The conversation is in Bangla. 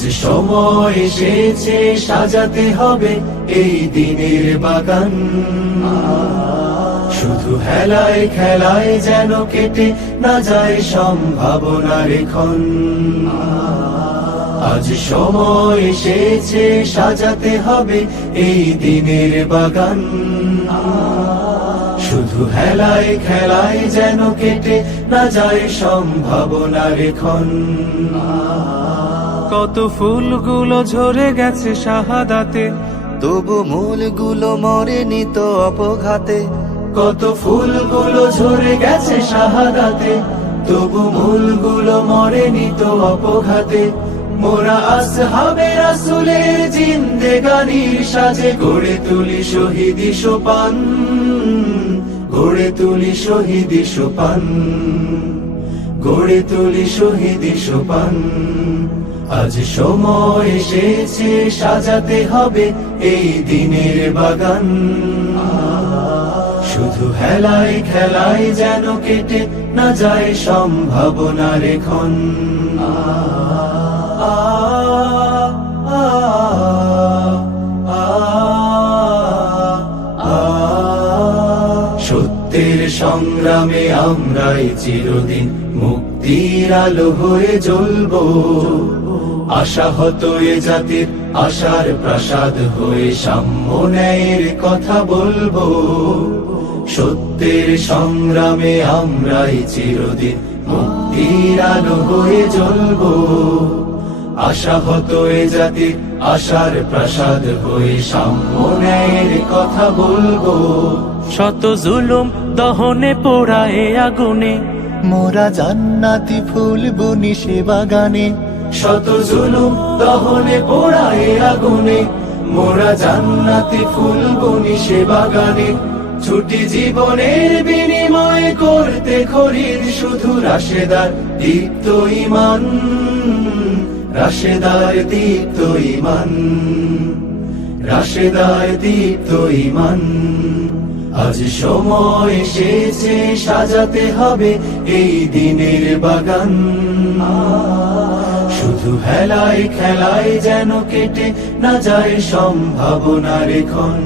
আজ সময় এসেছে সাজাতে হবে এই দিনের বাগান। শুধু হেলায় খেলায় যেন কেটে না যায় সম্ভাবনার ক্ষণ। আজ সময় এসেছে সাজাতে হবে এই দিনের বাগান। শুধু হেলায় খেলায় যেন কেটে না যায় সম্ভাবনার ক্ষণ। কত ফুলগুলো ঝরে গেছে শাহাদাতে, তবু মূলগুলো মরেনি তো অপঘাতে। কত ফুলগুলো ঝরে গেছে শাহাদাতে, তবু মূলগুলো মরেনি তো অপঘাতে। মোরা আসহাবে রাসূলের জিন্দেগানির সাজে গড়ে তুলি শহীদি সোপান, গড়ে তুলি শহীদি সোপান, গড়ে তুলি শহীদি সোপান। আজ সময় এসেছে সাজাতে হবে এই দিনের বাগান। শুধু হেলায় খেলায় যেন কেটে না যায় সম্ভাবনার ক্ষণ। সত্যের সংগ্রামে আমরাই চিরদিন মুক্তির আলো হয়ে জ্বলবো। আশাহত এ জাতির আশার প্রাসাদ হয়ে সাম্য ন্যায়ের কথা বলবো। সত্যের সংগ্রামে আমরাই চিরদিন মুক্তির আলো হয়ে জ্বলবো। আশাহত এ জাতির আশার প্রাসাদ হয়ে সাম্য ন্যায়ের কথা বলবো। শত জুলুম দহনে পোড়ায় আগুনে, মোরা জান্নাতি ফুল বুনি সে বাগানে। শত জুলুম দহনে পোড়ায় আগুনে, মোরা জান্নাতি ফুল বুনি সে বাগানে। ছুটি জীবনের বিনিময় করতে খরিদ শুধু রাশেদার দীপ্ত ঈমান, রাশেদার দীপ্ত ঈমান, রাশেদার দীপ্ত ঈমান। আজ সময় এসেছে সাজাতে হবে এই দিনের বাগান। শুধু হেলায় খেলায় যেন কেটে না যায় সম্ভাবনার ক্ষণ।